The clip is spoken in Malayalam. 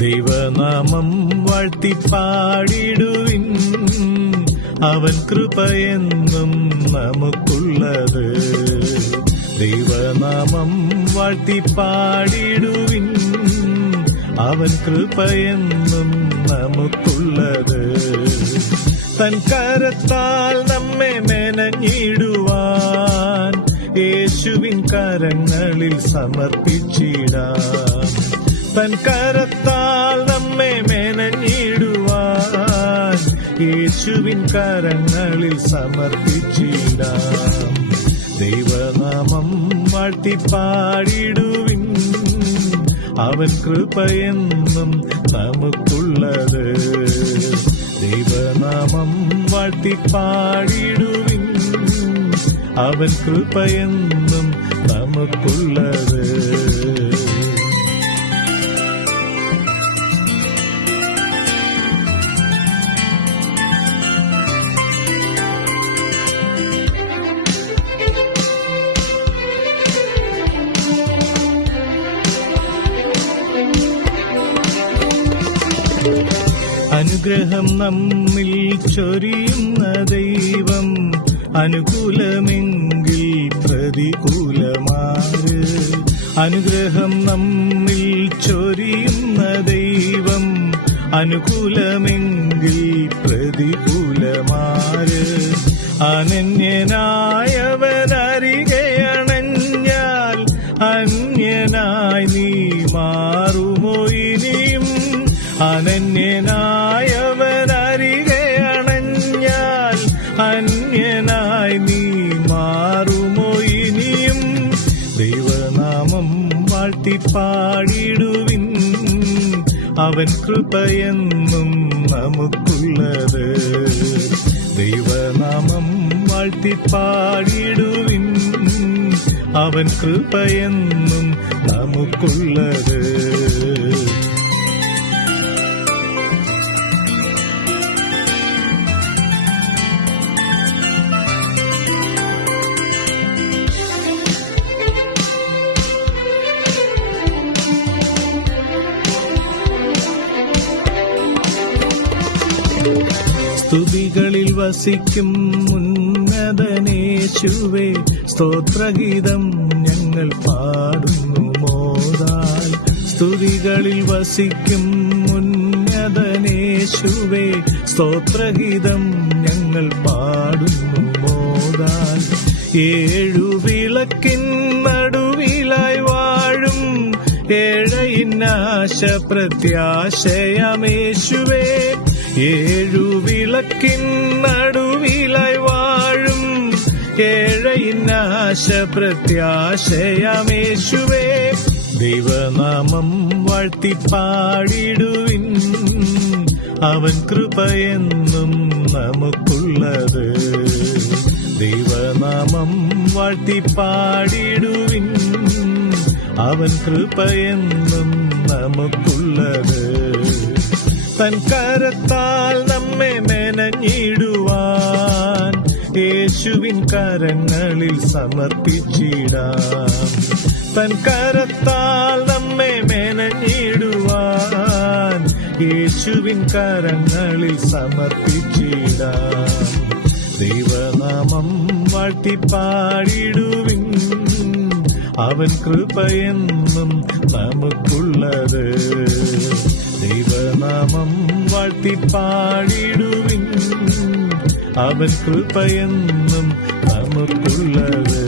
ദൈവനാമം വാഴ്ത്തി പാടിടുവിൻ, അവൻ കൃപയെന്നും നമുക്കുള്ളത്. ദൈവനാമം വാഴ്ത്തി പാടിടുവിൻ, അവൻ കൃപയെന്നും നമുക്കുള്ളത്. തൻ കരത്താൽ നമ്മെ മെനഞ്ഞിടുവാൻ യേശുവിൻ കരങ്ങളിൽ സമർപ്പിച്ചിടാം. തൻ കരത്താൽ നമ്മെ മെനഞ്ഞിടുവാൻ യേശുവിൻ കരങ്ങളിൽ സമർപ്പിച്ചിടാം. ദൈവനാമം വാഴ്ത്തി പാടിടുവിൻ, അവൻ കൃപയെന്നും നമുക്കുള്ളത്. ദൈവനാമം വാഴ്ത്തി പാടിടുവിൻ, അവൻ കൃപയെന്നും നമുക്കുള്ളത്. അനുഗ്രഹം നമ്മിൽ ചൊരിയുന്ന ദൈവം, അനുകൂലമെങ്കിൽ പ്രതികൂലമാര്. അനുഗ്രഹം നമ്മിൽ ചൊരിയുന്ന ദൈവം, അനുകൂലമെങ്കിൽ പ്രതികൂലമാര്. അനന്യനായവനരികെ അണഞ്ഞാൽ അന്യനായി നീ മാറുമോ ഇനിയും? അനന്യനായവനരികെ അണഞ്ഞാൽ അന്യനായി നീ മാറുമോ ഇനിയും? ദൈവനാമം വാഴ്ത്തി പാടിടുവിൻ, അവൻ കൃപയെന്നും നമുക്കുള്ളത്. ദൈവനാമം വാഴ്ത്തി പാടിടുവിൻ, അവൻ കൃപയെന്നും നമുക്കുള്ളത്. സ്തുതികളിൽ വസിക്കും ഉന്നതനേശുവേ, സ്തോത്രഗീതം ഞങ്ങൾ പാടുന്നു മോദാൽ. സ്തുതികളിൽ വസിക്കും ഉന്നതനേശുവേ, സ്തോത്രഗീതം ഞങ്ങൾ പാടുന്നു മോദാൽ. ഏഴു വിളക്കിൻ നടുവിലായി വാഴും ഏഴയിന്നാശ പ്രത്യാശയമേശുവേ. ഏഴു വിളക്കിൻ നടുവിലായി വാഴും ഏഴയിന്നാശ പ്രത്യാശയമേശുവേ. ദൈവനാമം വാഴ്ത്തി പാടിടുവിൻ, അവൻ കൃപയെന്നും നമുക്കുള്ളത്. ദൈവനാമം വാഴ്ത്തി പാടിടുവിൻ, അവൻ കൃപയെന്നും നമുക്കുള്ളത്. തൻ കരത്താൽ നമ്മെ മെനഞ്ഞിടുവാൻ യേശുവിൻ കരങ്ങളിൽ സമർപ്പിച്ചിടാം. തൻ കരത്താൽ നമ്മെ മെനഞ്ഞിടുവാൻ യേശുവിൻ കരങ്ങളിൽ സമർപ്പിച്ചിടാം. ദൈവനാമം വാഴ്ത്തി പാടിടുവിൻ, അവൻ കൃപയെന്നും നമുക്കുള്ളത്. ദൈവനാമം വാഴ്ത്തി പാടിടുവിൻ, അവൻ കൃപയെന്നും നമുക്കുള്ളത്.